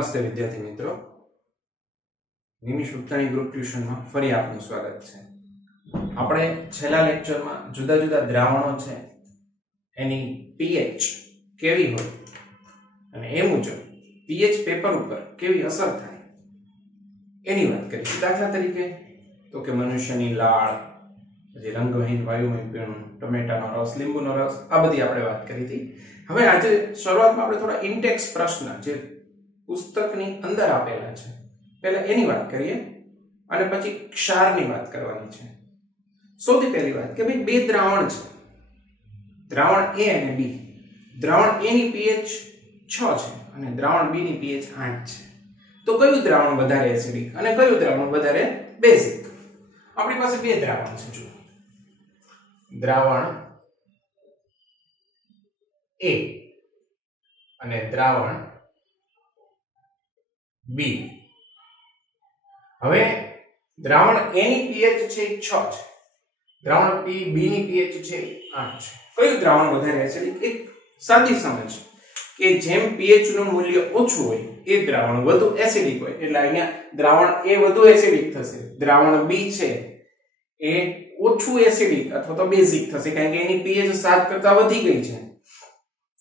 नमस्ते विद्यार्थी मित्रों, निमिष उत्तराणी ग्रुप ट्यूशन में फरी आपનું સ્વાગત છે। આપણે છેલ્લા લેક્ચરમાં જુદા જુદા દ્રાવણો છે એની pH કેવી હોય અને એ મુજબ pH પેપર ઉપર કેવી અસર થાય એની વાત કરી। દાખલા તરીકે તો કે મનુષ્યની લાળ, પછી રંગહીન વાયુમય પીણું, ટમેટાનો રસ, લીંબુનો રસ, આ બધી આપણે વાત કરી હતી। હવે આજે શરૂઆતમાં આપણે થોડા ઇન્ટેક્સ પ્રશ્ન જે પુસ્તકની અંદર આપેલા છે પહેલા એની વાત કરીએ અને પછી ક્ષારની વાત કરવાની છે। સૌથી પહેલી વાત કે ભાઈ બે દ્રાવણ છે, દ્રાવણ A અને B। દ્રાવણ A ની pH 6 છે અને દ્રાવણ B ની pH 8 છે। તો કયું દ્રાવણ વધારે એસિડિક અને કયું દ્રાવણ વધારે બેઝિક? આપણી પાસે બે દ્રાવણ છે, જો દ્રાવણ A અને દ્રાવણ B। હવે દ્રાવણ A ની pH છે 6 છે, દ્રાવણ B ની pH છે 8 છે। કયું દ્રાવણ વધારે એસિડિક? એક સાદી સમજ કે જેમ pH નું મૂલ્ય ઓછું હોય એ દ્રાવણ વધુ એસિડિક હોય, એટલે અહીંયા દ્રાવણ A વધુ એસિડિક થશે, દ્રાવણ B છે એ ઓછું એસિડિક અથવા તો બેઝિક થશે, કારણ કે એની pH 7 કરતા વધી ગઈ છે,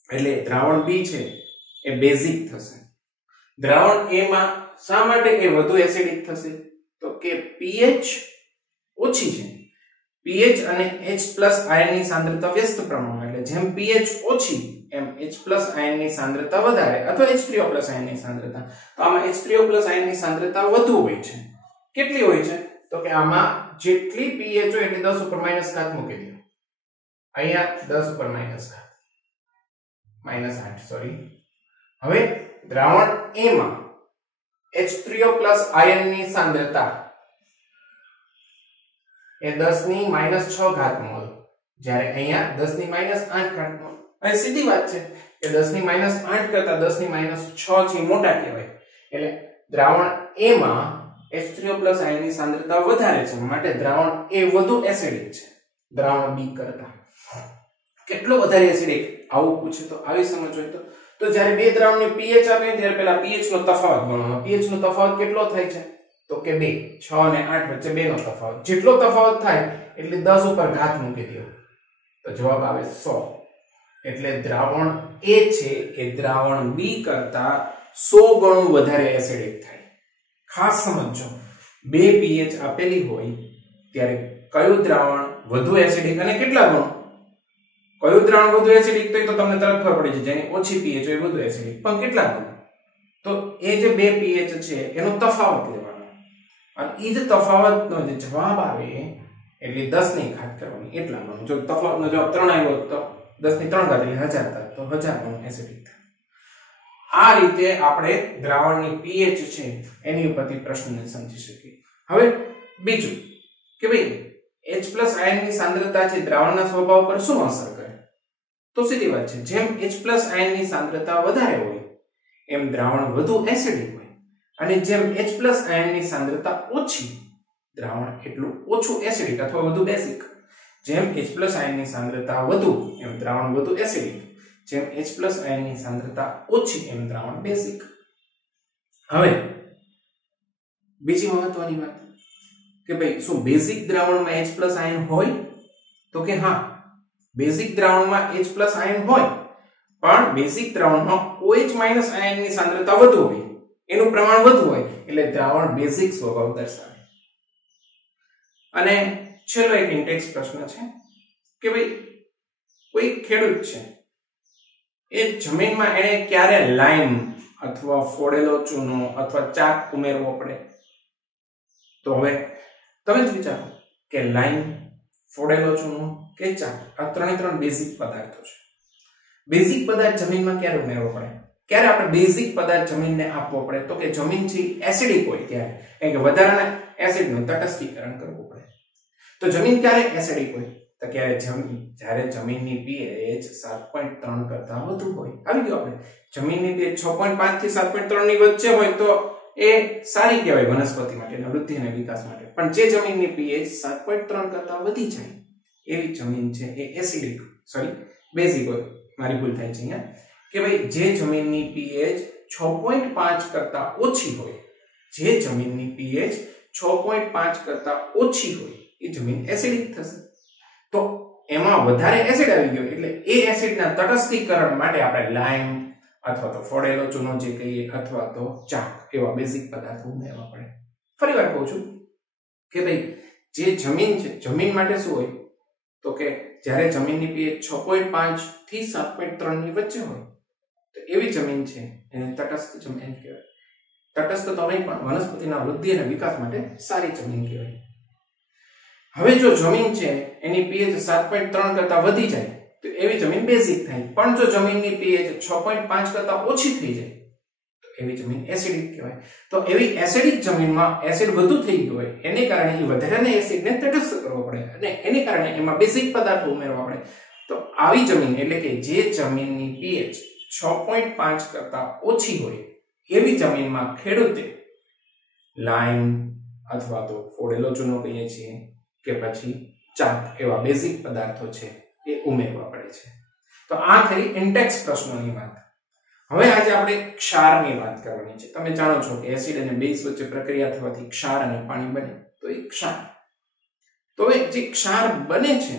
એટલે દ્રાવણ B છે એ બેઝિક થશે। દ્રાવણ A માં શા માટે એ વધુ એસિડિક થશે? તો કે pH ઓછી છે, pH અને H+ આયનની સાંદ્રતા વ્યસ્ત પ્રમાણમાં, એટલે જેમ pH ઓછી એમ H+ આયનની સાંદ્રતા વધારે અથવા H3O+ આયનની સાંદ્રતા, તો આમાં H3O+ આયનની સાંદ્રતા વધુ હોય છે। કેટલી હોય છે? તો કે આમાં જેટલી pH હોય એટલે 10 ઉપર માઈનસ ઘાત મૂકી દો, અહીંયા 10 ઉપર માઈનસ ઘાત -8 સોરી। હવે દ્રાવણ A માં H3O+ આયનની સાંદ્રતા એ 10 ની -6 ઘાત મોલ, જ્યારે અહીંયા 10 ની -8 ઘાત મોલ। હવે સીધી વાત છે કે 10 ની -8 કરતા 10 ની -6 થી મોટા કહેવાય, એટલે દ્રાવણ A માં H3O+ આયનની સાંદ્રતા વધારે છે, માટે દ્રાવણ A વધુ એસિડિક છે દ્રાવણ B કરતા। કેટલો વધારે એસિડિક આવું પૂછે તો આવી સમજ હોય તો જ્યારે બે દ્રાવણની pH આપે ત્યારે પહેલા pH નો તફાવત ગણવાનો। pH નો તફાવત કેટલો થાય છે? તો કે 2, 6 અને 8 વચ્ચે 2 નો તફાવત, જેટલો તફાવત થાય એટલે 10 ઉપર ઘાત મૂકી દો તો જવાબ આવે 100। એટલે દ્રાવણ A છે એ દ્રાવણ B કરતા 100 ગણું વધારે એસિડિક થાય। ખાસ સમજો, બે pH આપેલી હોય ત્યારે કયું દ્રાવણ વધુ એસિડિક અને કેટલા ગણું? કયું દ્રાવણ વધુ એસિડિક તો તમને તરત ખબર પડી જાય, જેની ઓછી pH હોય વધુ એસિડિક, પણ કેટલા ગણું? તો એ જે બે pH છે એનો તફાવત લેવાનો અને એ જે તફાવતનો જે જવાબ આવે એટલે 10 ની ઘાત કરવાની, એટલા ગણું। જો તફાવતનો જવાબ 3 આવ્યો તો 10 ની 3 ઘાત એટલે 1000 થાય, તો 1000 ગણું એસિડિક થાય। આ રીતે આપણે દ્રાવણની pH છે એની ઉપરથી પ્રશ્નને સમજી શકીએ। હવે બીજું કે ભાઈ H+ આયનની સાંદ્રતા છે દ્રાવણના સ્વભાવ પર શું અસર કરે? તો સીધી વાત છે, જેમ H+ આયનની સાંદ્રતા વધારે હોય એમ દ્રાવણ વધુ એસિડિક હોય, અને જેમ H+ આયનની સાંદ્રતા ઓછી દ્રાવણ એટલું ઓછું એસિડિક અથવા વધુ બેઝિક। જેમ H+ આયનની સાંદ્રતા વધુ એમ દ્રાવણ વધુ એસિડિક, જેમ H+ આયનની સાંદ્રતા ઓછી એમ દ્રાવણ બેઝિક। હવે બીજી મહત્વની વાત કે ભાઈ શું બેઝિક દ્રાવણમાં H+ આયન હોય? તો કે હા, બેઝિક દ્રાવણમાં H+ આયન હોય, પણ બેઝિક દ્રાવણમાં OH- આયનની સાંદ્રતા વધુ હોય, એનું પ્રમાણ વધુ હોય, એટલે દ્રાવણ બેઝિક સ્વભાવ દર્શાવે। અને છેલ્લો એક ઇન્ટેક્સ પ્રશ્ન છે કે ભાઈ કોઈ ખેડૂત છે એ જમીનમાં એને ક્યારે લાઈમ અથવા ફોડેલો ચૂનો અથવા ચાક ઉમેરવો પડે? તો હવે તમે જ વિચારો કે લાઈમ, ફોડેલો ચૂનો કે ચાક, આ ત્રણ બેઝિક પદાર્થો છે। બેઝિક પદાર્થ જમીનમાં ક્યારે ઉમેરવો પડે? ક્યારે આપણે બેઝિક પદાર્થ જમીનને આપવો પડે? તો કે જમીન છે એસિડિક હોય ત્યારે, કારણ કે વધારાના એસિડનું તટસ્થીકરણ કરવું પડે। તો જમીન ક્યારે એસિડિક હોય? તો જ્યારે જમીનની pH 7.3 કરતા વધુ હોય। આવી ગયો આપણે, જમીનની pH 6.5 થી 7.3 ની વચ્ચે હોય તો એ સારી કહેવાય વનસ્પતિ માટે, વૃદ્ધિ અને વિકાસ માટે, પણ જે જમીનની pH 7.3 કરતા વધી જાય એવી જમીન છે એ એસિડિક બેઝિક હોય। મારી ભૂલ થાય છે અહીંયા કે ભાઈ જે જમીનની pH 6.5 કરતા ઓછી હોય, જે જમીનની pH 6.5 કરતા ઓછી હોય એ જમીન એસિડિક થશે. તો એમાં વધારે એસિડ આવી ગયો એટલે એ એસિડના તટસ્થીકરણ માટે આપણે લાઈમ અથવા તો ફોડેલો ચૂનો જે કહીએ અથવા તો ચાક એવા બેઝિક પદાર્થો ઉમેરવા પડે. ફરીવાર કહું છું કે ભાઈ જે જમીન છે, જમીન માટે શું હોય તો કે જ્યારે જમીનની pH 6.5 થી 7.3 ની વચ્ચે હોય તો એવી જમીન છે એને તટસ્થ જમીન કહેવાય. તટસ્થ તો નહીં પણ વનસ્પતિના વૃદ્ધિ અને વિકાસ માટે સારી જમીન કહેવાય. હવે જો જમીન છે એની pH 7.3 કરતા વધી જાય તો એવી જમીન બેઝિક થાય. પણ જો જમીનની pH 6.5 કરતા ઓછી થઈ જાય તો એવી જમીન એસિડિક કહેવાય. તો એવી એસિડિક જમીનમાં એસિડ વધુ થઈ ગયો હોય એને કારણે એ વધારાના એસિડને તટસ્થ કરવો પડે અને એને કારણે એમાં બેઝિક પદાર્થો ઉમેરવા પડે. તો આવી જમીન એટલે કે જે જમીનની pH 6.5 કરતા ઓછી હોય એવી જમીનમાં ખેડૂતે લાઈમ અથવા તો ફોડેલો ચૂનો કહીએ છીએ કે પછી ચાક એવા બેઝિક પદાર્થો છે એ ઉમેરવા પડે છે. તો આ થઈ ઇન્ટેક્સ પ્રશ્નોની વાત. હવે આજે આપણે ક્ષારની વાત કરવાની છે. તમે જાણો છો કે એસિડ અને બેઝ વચ્ચે પ્રક્રિયા થવાથી ક્ષાર અને પાણી બને તો એ ક્ષાર. તો એ જે ક્ષાર બને છે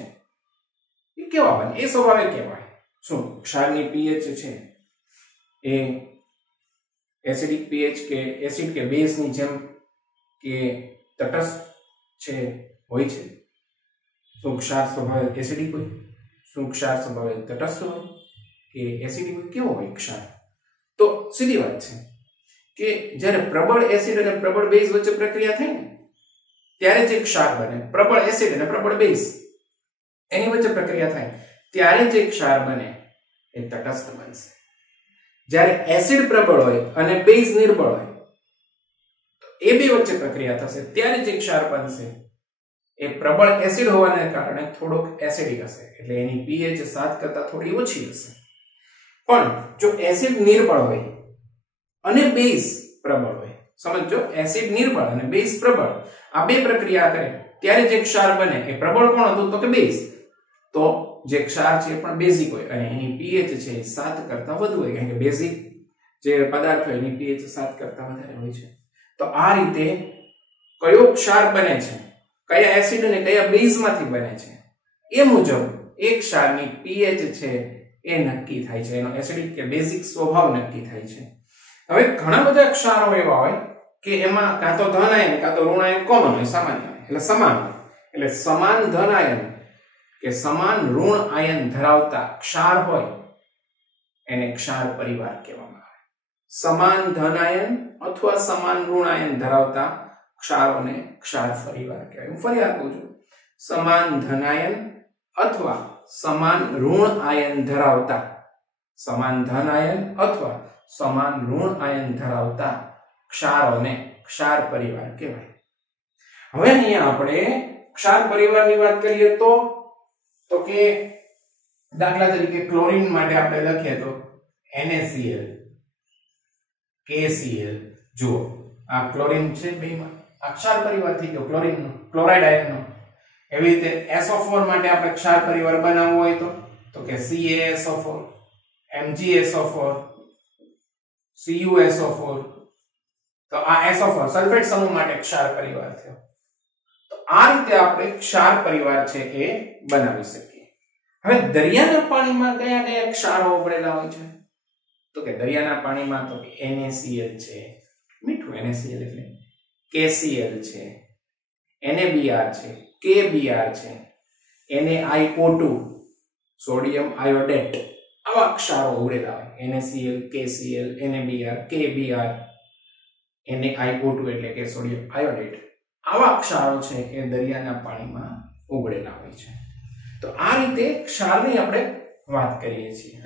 એ કેવા બને, એ સ્વભાવે કેવા હોય? શું ક્ષારની pH છે એ એસિડિક pH કે એસિડ કે બેઝની જેમ કે તટસ્થ છે હોય છે? શું ક્ષાર સ્વભાવે એસિડિક હોય? શું ક્ષાર સ્વભાવે તટસ્થ હોય કે એસિડિક હોય? કેવો હોય ક્ષાર? તો સીધી વાત છે કે જ્યારે પ્રબળ એસિડ અને પ્રબળ બેઝ વચ્ચે પ્રક્રિયા થાય ને ત્યારે જે ક્ષાર બને, પ્રબળ એસિડ અને પ્રબળ બેઝ એની વચ્ચે પ્રક્રિયા થાય ત્યારે જે ક્ષાર બને એ તટસ્થ બનશે. જ્યારે એસિડ પ્રબળ હોય અને બેઝ નિર્બળ હોય તો એ બે વચ્ચે પ્રક્રિયા થશે ત્યારે જે ક્ષાર બનશે એ પ્રબળ એસિડ હોવાને કારણે થોડોક એસિડિક હશે એટલે એની pH 7 કરતા થોડી ઓછી હશે. પણ જો એસિડ નિર્બળ હોય અને બેઝ પ્રબળ હોય, સમજો એસિડ નિર્બળ અને બેઝ પ્રબળ આ બે પ્રક્રિયા કરે ત્યારે જે ક્ષાર બને એ પ્રબળ કોણ હતું તો કે બેઝ. તો જે ક્ષાર છે પણ બેઝિક હોય અને એની pH છે 7 કરતા વધુ હોય કારણ કે બેઝિક જે પદાર્થ હોય એની pH 7 કરતા વધારે હોય છે. તો આ રીતે કયો ક્ષાર બને છે, કયા એસિડ અને કયા બેઝમાંથી બને છે એ મુજબ એક ક્ષારની pH છે એ નક્કી થાય છે, એનો એસિડિક કે બેઝિક સ્વભાવ નક્કી થાય છે. હવે ઘણા બધા ક્ષારો એવા હોય કે એમાં કાં તો ધન આયન કાં તો ઋણ આયન કોમન હોય, સામાન્ય હોય એટલે સમાન હોય. એટલે સમાન ધન આયન કે સમાન ઋણ આયન ધરાવતા ક્ષાર હોય એને ક્ષાર પરિવાર કહેવામાં આવે. સમાન ધન આયન અથવા સમાન ઋણ આયન ધરાવતા ક્ષારોને ક્ષાર પરિવાર કહેવાય. હું ફરી કહું છું, સમાન ધન આયન અથવા સમાન ઋણ આયન ધરાવતા, સમાન ધન આયન અથવા સમાન ઋણ આયન ધરાવતા ક્ષારોને ક્ષાર પરિવાર કહેવાય. હવે અહીંયા આપણે ક્ષાર પરિવારની વાત કરીએ તો કે દાખલા તરીકે ક્લોરીન માટે આપણે લખીએ તો NaCl, KCl. જુઓ આ ક્લોરીન છે બેમાં આ ક્ષાર પરિવાર થઈ ગયો ક્લોરીનનો, ક્લોરાઇડ આયનનો. એવી રીતે SO4 માટે આપણે ક્ષાર પરિવાર બનાવવો હોય તો કે CaSO4, MgSO4, CuSO4. તો આ SO4 સલ્ફેટ સમૂહ માટે ક્ષાર પરિવાર થયો. તો આ રીતે આપણે ક્ષાર પરિવાર છે એ બનાવી શકીએ. હવે દરિયાના પાણીમાં કયા કયા ક્ષારો ઉભરેલા હોય છે તો કે દરિયાના પાણીમાં તો કે NaCl છે, મીઠું NaCl એટલે KCl છે, NaBr છે, KBr છે, NaIO2 સોડિયમ આયોડેટ. આવા ક્ષારો ઉભરેલા હોય NaCl, KCl, NaBr, KBr, NaIO2 એટલે કે સોડિયમ આયોડેટ. આવા ક્ષારો છે એ દરિયાના પાણીમાં ઉભરેલા હોય છે. તો આ રીતે ક્ષારની આપણે વાત કરીએ છીએ.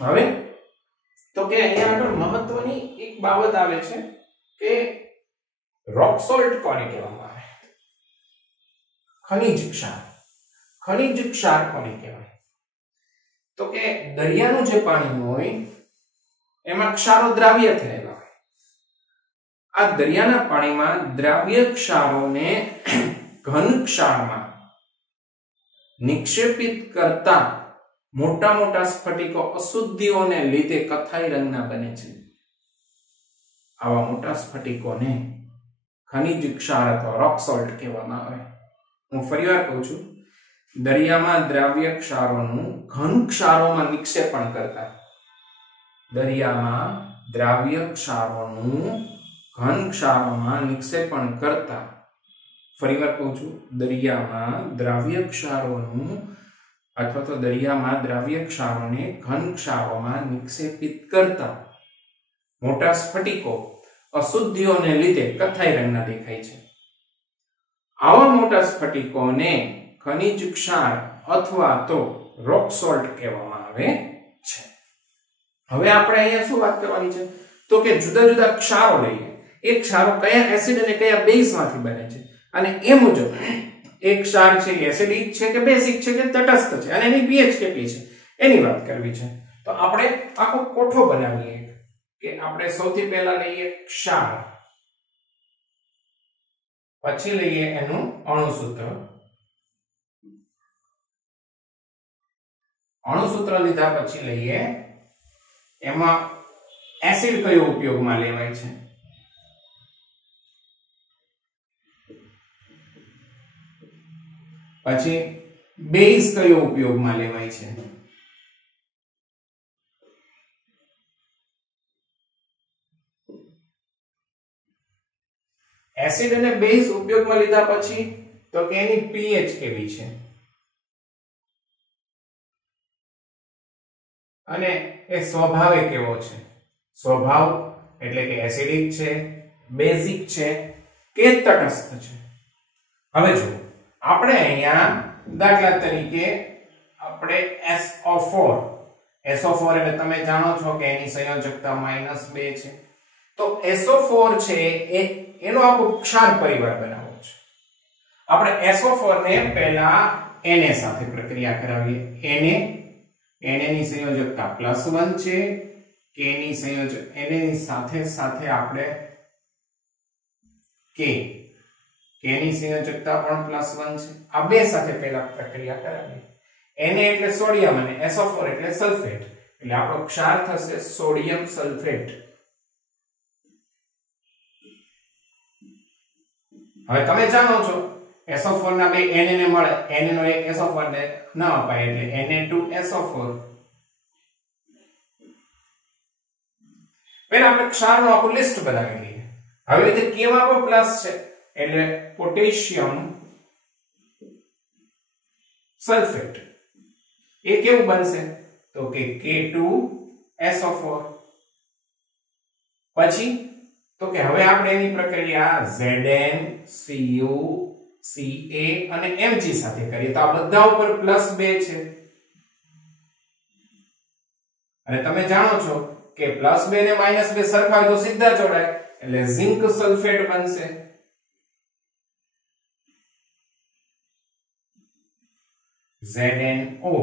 હવે તો કે અહીંયા આગળ મહત્વની એક બાબત આવે છે કે રોક સોલ્ટ કોને કહેવામાં આવે? ખનિજ ક્ષાર. ખનિજ ક્ષાર કોને કહેવાય? તો કે દરિયાનું જે પાણી હોય એમાં ક્ષારો દ્રાવ્ય થયેલા હોય. આ દરિયાના પાણીમાં દ્રાવ્ય ક્ષારોને ઘન ક્ષારમાં નિક્ષેપિત કરતા મોટા મોટા સ્ફટિકો અશુદ્ધિઓને લીધે કથ્થાઈ રંગના બને છે. આવા મોટા સ્ફટિકોને ખનિજ ક્ષાર અથવા રોક સોલ્ટ કહેવામાં આવે. હું ફરીવાર કહું છું, દરિયામાં દ્રાવ્ય ક્ષારોનું ઘન ક્ષારોમાં નિક્ષેપણ કરતા, દરિયામાં દ્રાવ્ય ક્ષારોનું ઘન ક્ષારોમાં નિક્ષેપણ કરતા, ફરીવાર કહું છું, દરિયામાં દ્રાવ્ય ક્ષારોનું અથવા તો દરિયામાં દ્રાવ્ય ક્ષારોને ઘન ક્ષારોમાં નિક્ષેપિત કરતા મોટા સ્ફટિકો અશુદ્ધિઓને લીધે કથ્થાઈ રંગના દેખાય છે. આવા મોટા સ્ફટિકોને ખનિજ ક્ષાર અથવા તો રોક સોલ્ટ કહેવામાં આવે છે. હવે આપણે અહીંયા શું વાત કરવાની છે તો કે જુદા જુદા ક્ષારો લઈએ. એ ક્ષારો કયા એસિડ અને કયા બેઝમાંથી બને છે અને એ મુજબ એક ક્ષાર છે એ એસિડિક છે કે બેઝિક છે કે તટસ્થ છે અને એની pH કેટલી છે એની વાત કરવી છે. તો આપણે આખો કોઠો બનાવીએ કે આપણે સૌથી પહેલા લઈએ ક્ષાર, પછી લઈએ એનું અણુસૂત્ર. અણુસૂત્ર લીધા પછી લઈએ એમાં એસિડ કયો ઉપયોગમાં લેવાય છે, પછી બેઝ કયો ઉપયોગમાં લેવાય છે, એસિડ અને બેઝ ઉપયોગમાં લીધા પછી તો કે એની pH કેવી છે અને એ સ્વભાવે કેવો છે. સ્વભાવ એટલે કે એસિડિક છે, બેઝિક છે કે તટસ્થ છે. હવે જો આપણે અહીંયા દાખલા તરીકે આપણે SO4 એટલે તમે જાણો છો કે એની સંયોજકતા -2 છે. તો SO4 છે એનો આખો ક્ષાર પરિવાર બનાવવો છે. આપણે SO4 ને પહેલા Na સાથે પ્રક્રિયા કરાવીએ. Na ની સંયોજકતા +1 છે, K ની સંયોજક Na ની સાથે સાથે આપણે K ની સંયોજકતા પણ +1 છે. આ બે સાથે પહેલા પ્રક્રિયા કરાવીએ. Na એટલે સોડિયમ અને SO4 એટલે સલ્ફેટ, એટલે આપણો ક્ષાર થશે સોડિયમ સલ્ફેટ. હવે તમે જાણો છો SO4 ના બે Na ને મળે, Na નો એક SO4 ને ન અપાય એટલે Na2SO4. પહેલા આપણે ક્ષારનો આખો લિસ્ટ બનાવી લઈએ. હવે તે કેમાં પણ પ્લસ છે એટલે પોટેશિયમ સલ્ફેટ. એ કેવું બનશે તો કે K2SO4. પછી તો કે હવે આપણે એની પ્રક્રિયા Zn Cu Ca અને Mg સાથે કરીએ તો આ બધા ઉપર +2 છે અને તમે જાણો છો કે +2 ને -2 સરખા હોય તો સીધા જોડાય એટલે ઝિંક સલ્ફેટ બનશે. ZnO.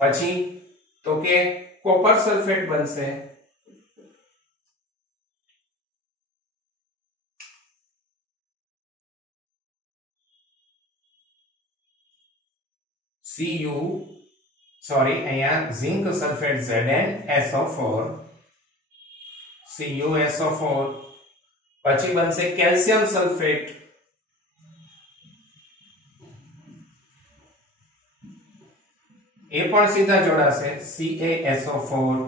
પછી તો કે કોપર સલ્ફેટ બનશે. અહીંયા ઝિંક સલ્ફેટ ZnSO4 CuSO4. પછી બનશે કેલ્શિયમ સલ્ફેટ. એ પણ સીધા જોડાશે CaSO4.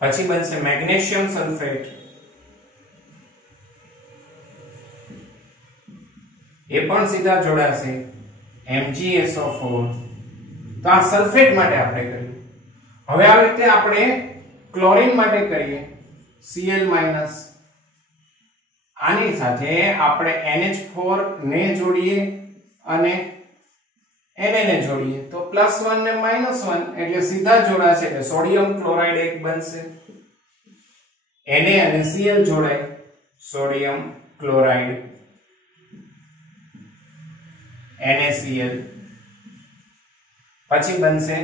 પછી બનશે મેગ્નેશિયમ સલ્ફેટ. એ પણ સીધા જોડાશે MgSO4. તો આ સલ્ફેટ માટે આપણે કર્યું. હવે આ રીતે આપણે ક્લોરીન માટે કરીએ Cl-. આની સાથે આપણે NH4 ને જોડીએ અને Na ને જોડીએ તો +1 ને -1 એટલે સીધા જોડાશે એટલે સોડિયમ ક્લોરાઇડ એક બનશે. Na અને Cl જોડાય સોડિયમ ક્લોરાઇડ NaCl. પછી બનશે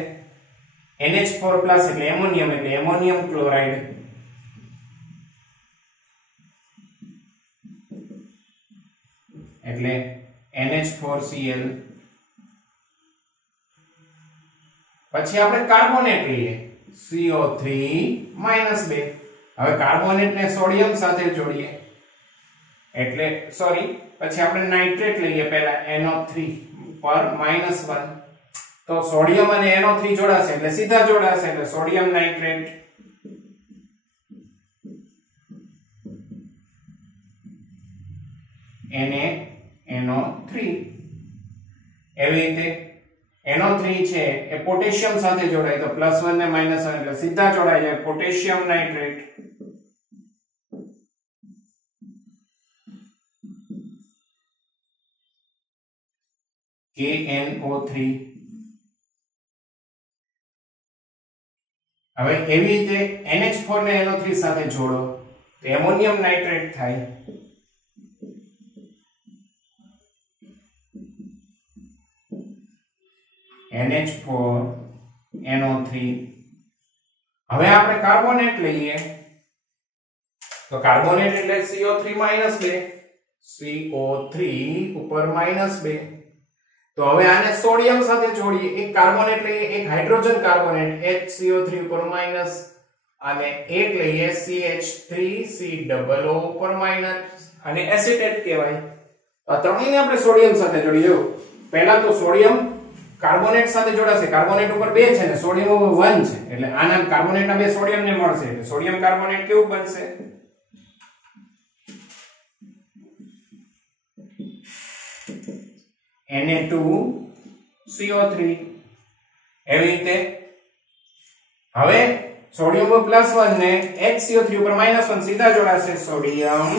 NH4+ એટલે એમોનિયમ ક્લોરાઇડ. એટલે NH4Cl. પછી આપણે કાર્બોનેટ લઈએ CO3-2. હવે કાર્બોનેટ ને સોડિયમ સાથે જોડીએ એટલે સોરી પછી આપણે નાઇટ્રેટ લઈએ પહેલા NO3 પર -1 તો સોડિયમ અને NO3 જોડાશે એટલે સીધા જોડાશે એટલે સોડિયમ નાઇટ્રેટ NaNO3 એવી રીતે NO3 છે એ પોટેશિયમ સાથે જોડાય તો +1 ને -1 એટલે સીધા જોડાઈ જાય પોટેશિયમ નાઇટ્રેટ KNO3 હવે એવી રીતે NH4 ને NO3 સાથે જોડો તો એમોનિયમ નાઇટ્રેટ થાય NH4 NO3 હવે આપણે કાર્બોનેટ લઈએ તો કાર્બોનેટ એટલે CO3 -2 CO3 ઉપર -2 તો હવે આને સોડિયમ સાથે જોડીએ એક કાર્બોનેટ લઈએ એક હાઇડ્રોજન કાર્બોનેટ HCO3 ઉપર માઈનસ અને એક લઈએ CH3COO ઉપર માઈનસ અને એસિટેટ કહેવાય તો આ ત્રણેયને આપણે સોડિયમ સાથે જોડી દો પહેલા તો સોડિયમ કાર્બોનેટ સાથે જોડાશે કાર્બોનેટ ઉપર 2 છે ને સોડિયમ ઉપર 1 છે એટલે આના કાર્બોનેટના બે સોડિયમ ને મળશે એટલે સોડિયમ કાર્બોનેટ કેવું બનશે Na2CO3 એવી રીતે હવે સોડિયમ ઉપર +1 ને HCO3 ઉપર -1 સીધા જોડાશે sodium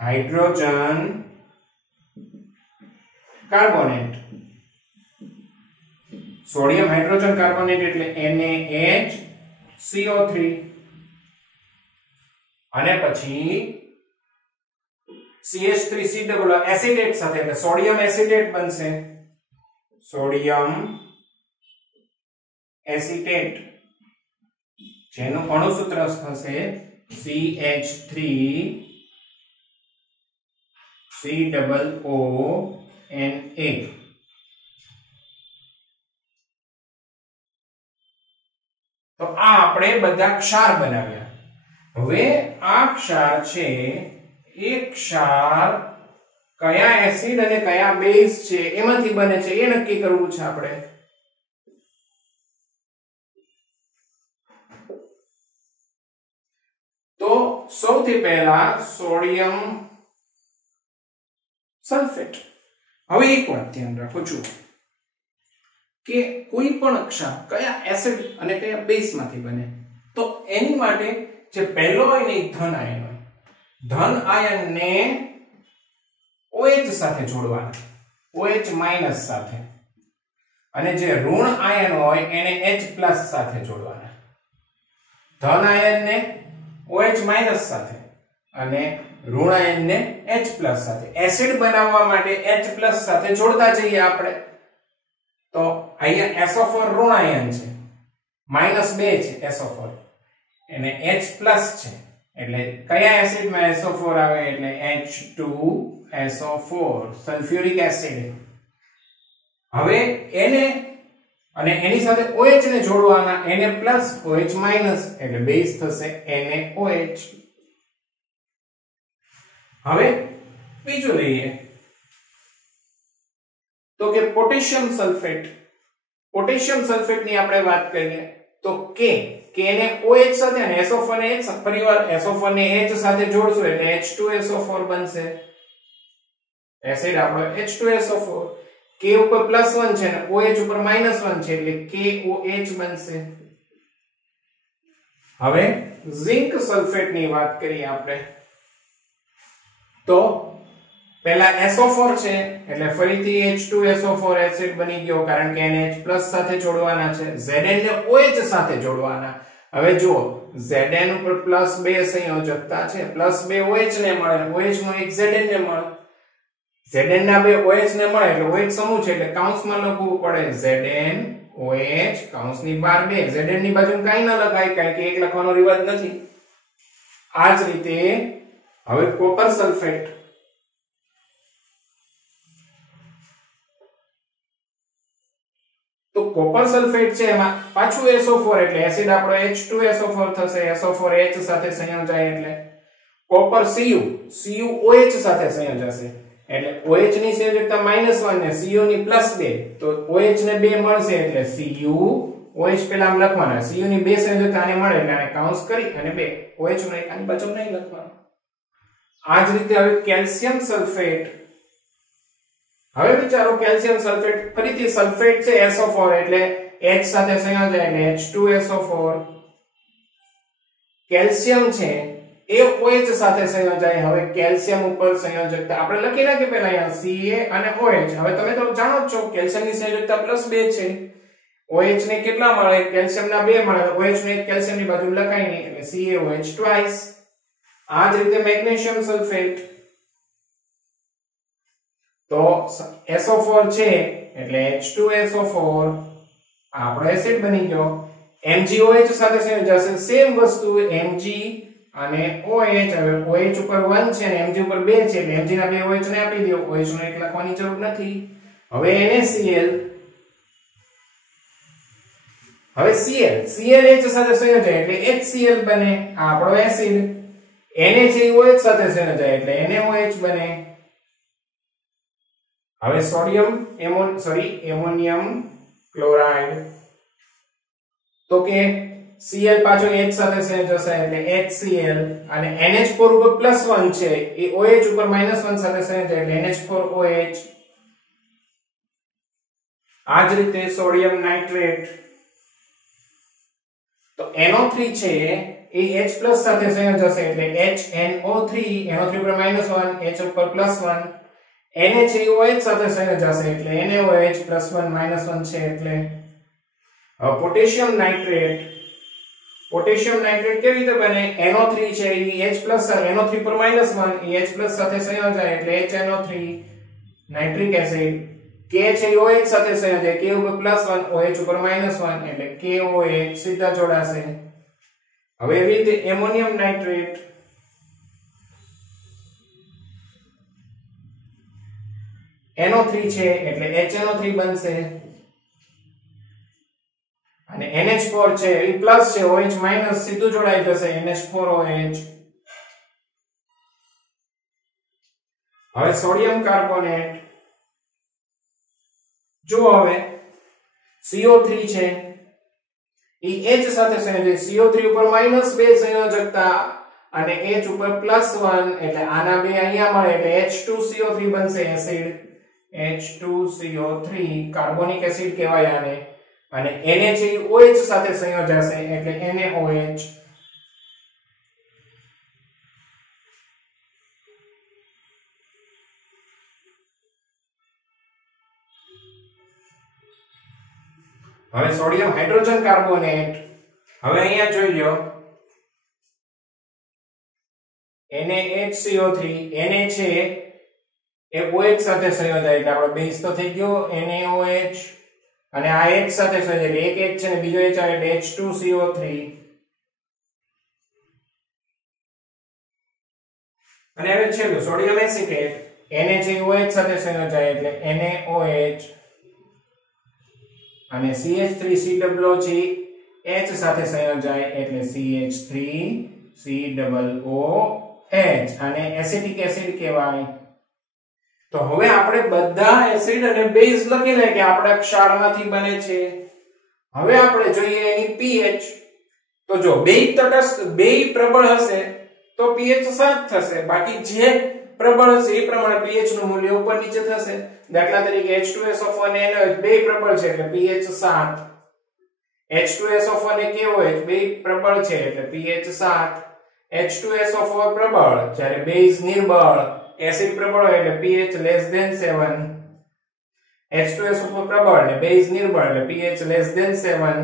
hydrogen carbonate sodium hydrogen carbonate એટલે NaHCO3 અને પછી CH3COO એસિટેટ સાથે એટલે સોડિયમ એસિટેટ બનશે સોડિયમ એસિટેટ જેનું અણુસૂત્ર થશે CH3COONA તો આ આપણે બધા ક્ષાર બનાવ્યા હવે આ ક્ષાર છે એક ક્ષાર કયા એસિડ અને કયા બેઝ છે એમાંથી બને છે એ નક્કી કરવું છે આપણે તો સૌથી પહેલા સોડિયમ સલ્ફેટ હવે એક વાત ધ્યાન રાખો છું કે કોઈ પણ ક્ષાર કયા એસિડ અને કયા બેઝ માંથી બને તો એની માટે જે પહેલો હોય ને ધન આયન હોય ધન આયન ને OH સાથે જોડવાના OH- સાથે અને જે ઋણ આયન હોય એને H+ સાથે જોડવાના ધન આયન ને OH- સાથે અને ઋણ આયન ને H+ સાથે એસિડ બનાવવા માટે H+ સાથે જોડતા જઈએ આપણે તો અહીંયા SO4 ઋણ આયન છે -2 છે SO4 અને H+ છે એટલે કયા એસિડમાં SO4 આવે એટલે H2SO4 સલ્ફ્યુરિક એસિડ હવે એને અને એની સાથે OH ને જોડવાના Na+ OH- એટલે બેઝ થશે NaOH હવે બીજું લઈએ તો કે પોટેશિયમ સલ્ફેટ ની આપણે વાત કરીએ તો કે ને OH સાથે અને SO4 ને H પરિવાર SO4 ને H સાથે જોડશું એટલે H2SO4 બનશે એસિડ આપણો H2SO4 K ઉપર +1 છે અને OH ઉપર -1 છે એટલે KOH બનશે હવે ઝિંક સલ્ફેટ ની વાત કરીએ આપણે તો પહેલા SO4 છે એટલે ફરીથી H2SO4 એસિડ બની ગયો કારણ કે એને H+ સાથે જોડવાના છે Zn ને OH સાથે જોડવાના હવે જુઓ Zn ઉપર +2 સંયોજકતા છે +2 OH ને મળે OH નો એક Zn ને મળે Zn ના બે OH ને મળે એટલે OH સમૂહ છે એટલે કૌંસમાં લખવું પડે Zn OH કૌંસની બહાર 2 Zn ની બાજુમાં કાઈ ન લખાય કારણ કે એક લખવાનો રિવાજ નથી આ જ રીતે હવે કોપર સલ્ફેટ તો કોપર સલ્ફેટ છે એમાં પાછું SO4 એટલે એસિડ આપણો H2SO4 થશે, SO4H સાથે સંયોજાય એટલે કોપર CuOH સાથે સંયોજાશે એટલે OH ની સંયોજકતા -1 ને Cu ની +2 તો OH ને 2 મળશે એટલે CuOH પેલા આમ લખવાના, Cu ની 2 સંયોજકતા આને મળે એટલે આને કાઉન્સ કરી અને 2 OH નો એક આની બાજુ નહીં લખવાનું. આ જ રીતે હવે કેલ્શિયમ સલ્ફેટ, હવે વિચારો કેલ્શિયમ સલ્ફેટ ફરીથી સલ્ફેટ છે SO4 એટલે H સાથે સંયોજાય એટલે H2SO4, કેલ્શિયમ છે એ OH સાથે સંયોજાય. હવે કેલ્શિયમ ઉપર સંયોજકતા આપણે લખી નાખીએ પહેલા અહીંયા Ca અને OH. હવે તમે તો જાણો જ છો કેલ્શિયમની સંયોજકતા +2 છે, OH ને કેટલા મળે, કેલ્શિયમના 2 મળે, OH ને એક કેલ્શિયમની બાજુ લખાય નહીં એટલે CaOH ટ્વાઇસ. આ જ રીતે મેગ્નેશિયમ સલ્ફેટ તો SO4 છે એટલે H2SO4 આપણો એસિડ બની ગયો. MgOH સાથે સંયોજાશે, સેમ વસ્તુ Mg અને OH. હવે OH ઉપર 1 છે અને Mg ઉપર 2 છે એટલે Mg ના 2 OH ને આપી દો, OH નો એક લખવાની જરૂર નથી. હવે NaCl, હવે Cl H સાથે સંયોજાય એટલે HCl બને, આ આપણો એસિડ. Na છે OH સાથે સંયોજાય એટલે NaOH બને. હવે એમોનિયમ ક્લોરાઇડ તો કે Cl પાછો H સાથે સંયોજશે એટલે HCl અને NH4 ઉપર +1 છે એ OH ઉપર -1 સાથે સંયોજાય એટલે NH4OH. આ જ રીતે સોડિયમ નાઇટ્રેટ તો NO3 છે એ H+ સાથે સંયોજશે એટલે HNO3, NO3 ઉપર -1, H ઉપર +1, NaOH સાથે સંયોજાશે એટલે NaOH +1 -1 છે એટલે. હવે પોટેશિયમ નાઇટ્રેટ કેવી રીતે બને, NO3 છે એ H+ NO3 પર -1 એ H+ સાથે સંયોજાય એટલે HNO3. નાઇટ્રિક એસિડ K છે એ OH સાથે સંયોજાય, K ઉપર +1 OH ઉપર -1 એટલે KOH સીધા જોડાશે. હવે એવી રીતે એમોનિયમ નાઇટ્રેટ NO3 છે એટલે HNO3 બનશે અને NH4 છે એ પ્લસ છે, OH માઈનસ સીધું જોડાઈ જશે NH4OH. હવે સોડિયમ કાર્બોનેટ જો હવે CO3 છે એ H સાથે સંયોજે, CO3 ઉપર -2 સંયોજકતા અને H ઉપર +1 એટલે આના બે અહીંયા મળે એટલે H2CO3 બનશે એસિડ, H2CO3 કાર્બોનિક એસિડ કહેવાય આને. અને NaOH સાથે સંયોજાશે એટલે NaOH. હવે સોડિયમ હાઇડ્રોજન કાર્બોનેટ, હવે અહીંયા જોઈ લો NaHCO3, Na છે એ OH સાથે સંયોજાય એટલે આપણો બેઝ તો થઈ ગયો NaOH અને આ H સાથે સંયોજાય એક H છે ને બીજો H આવે એટલે H2CO3. અને હવે છેલ્લું સોડિયમ એસિટેટ, Na છે OH સાથે સંયોજાય એટલે NaOH અને CH3COO છે H સાથે સંયોજાય એટલે CH3COOH અને એસિટિક એસિડ કહેવાય. તો હવે આપણે બધા એસિડ અને બેઝ લખી લઈએ કે આપણા ક્ષારમાંથી બને છે. હવે આપણે જોઈએ એની pH. તો જો બેય તટસ્થ બેય પ્રબળ હશે તો pH 7 થશે, બાકી જે પ્રબળ હશે એ પ્રમાણે pH નું મૂલ્ય ઉપર નીચે થશે. દાખલા તરીકે H2SO4 અને NaOH બેય પ્રબળ છે એટલે pH 7, H2SO4 અને KOH બેય પ્રબળ છે એટલે pH 7, H2SO4 પ્રબળ જ્યારે બેઝ નિર્બળ, એસિડ પ્રબળ હોય એટલે pH less than 7, H2SO4 પ્રબળ અને બેઝ નિર્બળ એટલે pH less than 7.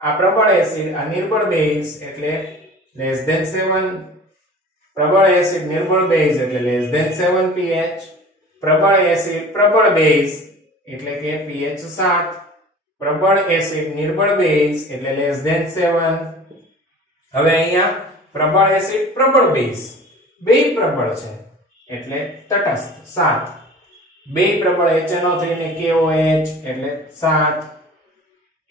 આ પ્રબળ એસિડ આ નિર્બળ બેઝ એટલે less than 7, પ્રબળ એસિડ નિર્બળ બેઝ એટલે less than 7 pH, પ્રબળ એસિડ પ્રબળ બેઝ એટલે કે pH 7, પ્રબળ એસિડ નિર્બળ બેઝ એટલે less than 7. હવે અહીંયા પ્રબળ એસિડ પ્રબળ બેઝ બેય પ્રબળ છે એટલે તટસ્થ 7, બેય પ્રબળ HNO3 ને KOH એટલે 7,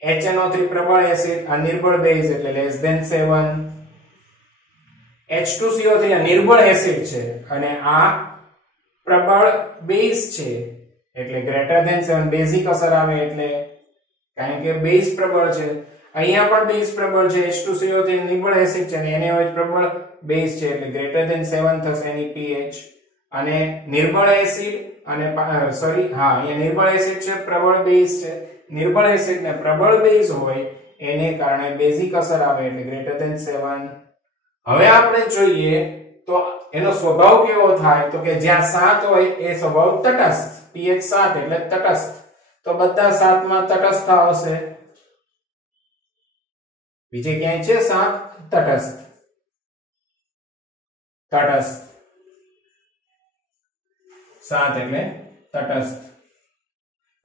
HNO3 પ્રબળ એસિડ, આ નિર્બળ બેઝ એટલે લેસ ધેન 7. H2CO3 આ નિર્બળ એસિડ છે અને આ પ્રબળ બેઝ છે એટલે ગ્રેટર ધેન 7. બેઝિક અસર આવે એટલે કારણ કે બેઝ પ્રબળ છે. અહીંયા પણ બેઝ પ્રબળ છે. H2CO3 નિર્બળ એસિડ છે અને NaOH પ્રબળ બેઝ છે એટલે ગ્રેટર ધેન 7 થશે એની pH. અને નિર્બળ એસિડ અને અહીંયા નિર્બળ એસિડ છે, પ્રબળ બેઝ છે. નિર્બળ એસિડ ને પ્રબળ બેઝ હોય એને કારણે બેઝિક અસર આવે એટલે ગ્રેટર ધેન 7. હવે આપણે જોઈએ તો એનો સ્વભાવ કેવો થાય તો કે જ્યાં 7 હોય એ સ્વભાવ તટસ્થ. pH 7 એટલે તટસ્થ. તો બધા 7 માં તટસ્થ આવશે. બીજે ક્યાંય છે 7 તટસ્થ. તટસ્થ 7 એટલે તટસ્થ.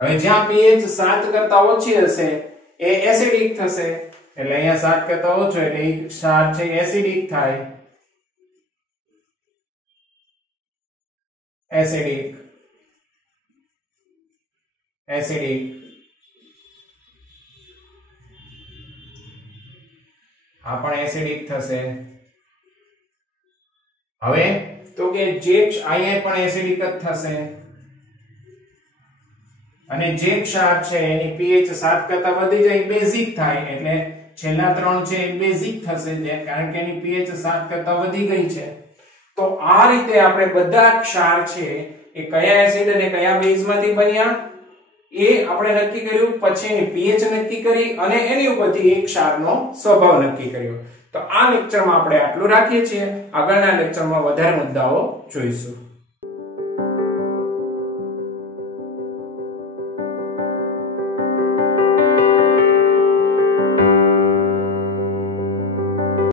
હવે જ્યાં pH 7 કરતા ઓછી હશે એ એસિડિક થશે એટલે અહીંયા 7 કરતા ઓછો એટલે એ ક્ષાર છે એસિડિક થાય. એસિડિક આ પણ એસિડિક થશે. હવે તો કે જે અહીંયા પણ એસિડિક જ થશે અને જે ક્ષાર છે એની pH 7 કરતા વધી જાય બેઝિક થાય એટલે છેલ્લા 3 છે એ બેઝિક થશે કારણ કે એની pH 7 કરતા વધી ગઈ છે. તો આ રીતે આપણે બધા ક્ષાર છે એ કયા એસિડ અને કયા બેઝમાંથી બન્યા એ આપણે નક્કી કર્યું. પછી એની pH નક્કી કરી અને એની ઉપરથી એક ક્ષારનો સ્વભાવ નક્કી કર્યો. તો આ લેક્ચરમાં આપણે આટલું રાખીએ છીએ. આગળના લેક્ચરમાં વધારે મુદ્દાઓ જોઈશું.